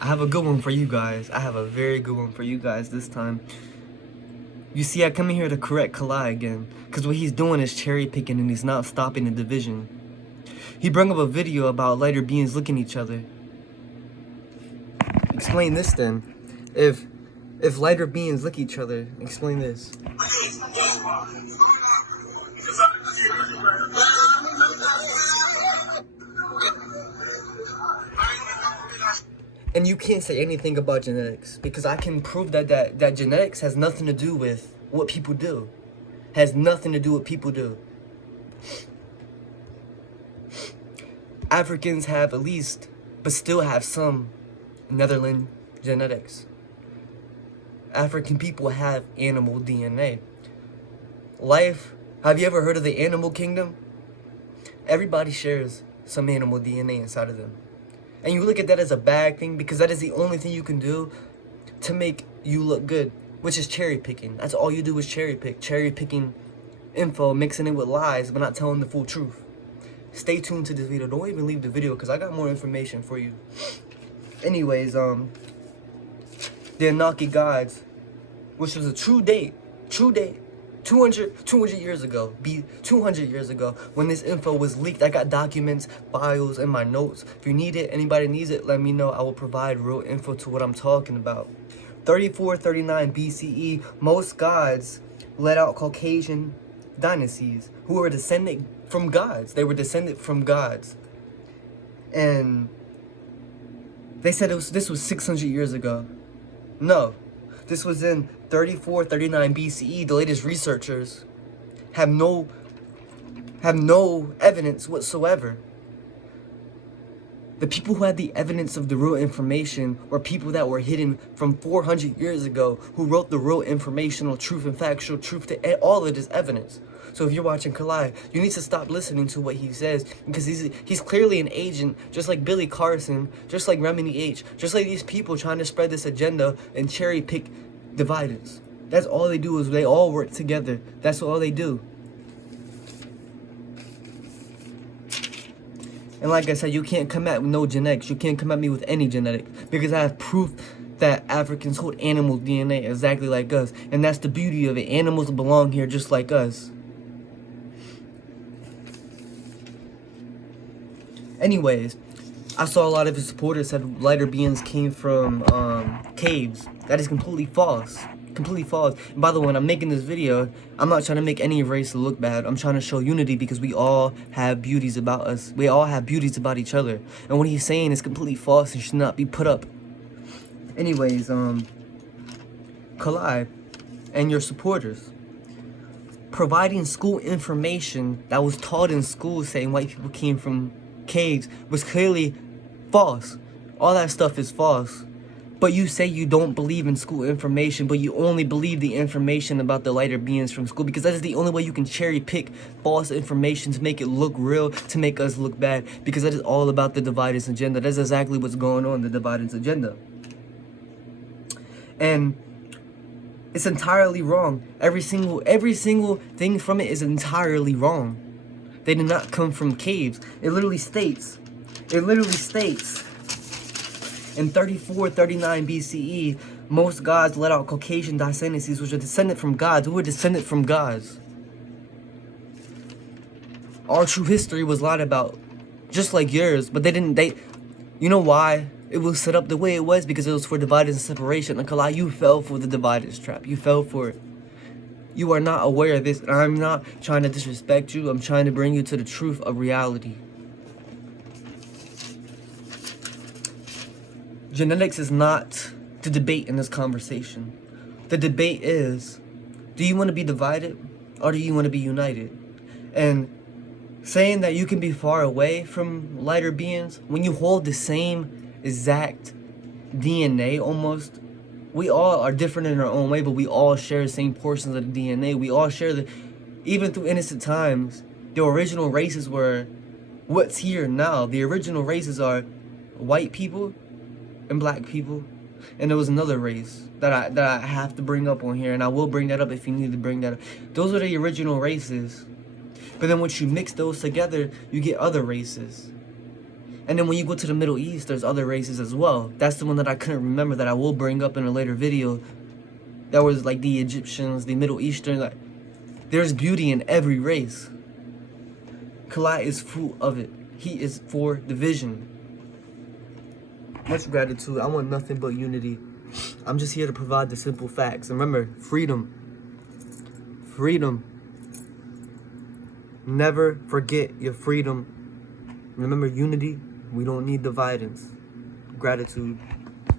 I have a good one for you guys. I have a very good one for you guys this time. You see, I come in here to correct Kalai again, because what he's doing is cherry picking and he's not stopping the division. He brought up a video about lighter beings looking at each other. Explain this then. If lighter beings look at each other, explain this. And you can't say anything about genetics, because I can prove that genetics has nothing to do with what people do. Has nothing to do with people do. Africans have at least, but still have some Netherlands genetics. African people have animal DNA. Life, have you ever heard of the animal kingdom? Everybody shares some animal DNA inside of them. And you look at that as a bad thing because that is the only thing you can do to make you look good, which is cherry picking. That's all you do is cherry pick. Cherry picking info, mixing it with lies, but not telling the full truth. Stay tuned to this video. Don't even leave the video because I got more information for you. Anyways, the Anunnaki gods, which was a true date, 200 years ago, 200 years ago, when this info was leaked. I got documents, files, and my notes. If you need it, anybody needs it, let me know. I will provide real info to what I'm talking about. 3439 BCE, most gods let out Caucasian dynasties who were descended from gods. They were descended from gods. And they said this was 600 years ago. No, this was in 3439 BCE. The latest researchers have no evidence whatsoever. The people who had the evidence of the real information were people that were hidden from 400 years ago, who wrote the real informational truth and factual truth to all of this evidence. So if you're watching Kalai, you need to stop listening to what he says, because he's clearly an agent, just like Billy Carson, just like Remini H, just like these people trying to spread this agenda and cherry pick dividends. That's all they do, is they all work together. That's all they do. And like I said, you can't come at me with no genetics. You can't come at me with any genetics, because I have proof that Africans hold animal DNA exactly like us. And that's the beauty of it. Animals belong here just like us. Anyways, I saw a lot of his supporters said lighter beings came from caves. That is completely false. Completely false. And by the way, when I'm making this video, I'm not trying to make any race look bad. I'm trying to show unity, because we all have beauties about us. We all have beauties about each other. And what he's saying is completely false and should not be put up. Anyways, Kalai and your supporters providing school information that was taught in school saying white people came from caves was clearly false. All that stuff is false. But you say you don't believe in school information, but you only believe the information about the lighter beings from school, because that is the only way you can cherry pick false information to make it look real, to make us look bad, because that is all about the divided agenda. That's exactly what's going on, the divided agenda. And it's entirely wrong. Every single thing from it is entirely wrong. They did not come from caves. It literally states in 3439 BCE, most gods let out Caucasian dynasties, which are descended from gods. We were descended from gods. Our true history was lied about, just like yours, but you know why it was set up the way it was? Because it was for divided and separation. And Kalai, you fell for the divided trap. You fell for it. You are not aware of this. I'm not trying to disrespect you. I'm trying to bring you to the truth of reality. Genetics is not the debate in this conversation. The debate is, do you want to be divided or do you want to be united? And saying that you can be far away from lighter beings when you hold the same exact DNA almost. We all are different in our own way, but we all share the same portions of the DNA. We all share even through innocent times, the original races were what's here now. The original races are white people and black people. And there was another race that I have to bring up on here, and I will bring that up if you need to bring that up. Those are the original races. But then once you mix those together, you get other races. And then when you go to the Middle East, there's other races as well. That's the one that I couldn't remember that I will bring up in a later video. That was like the Egyptians, the Middle Eastern. Like, there's beauty in every race. Kalai is full of it. He is for division. Much gratitude. I want nothing but unity. I'm just here to provide the simple facts. And remember, freedom. Freedom. Never forget your freedom. Remember unity. We don't need dividends. Gratitude.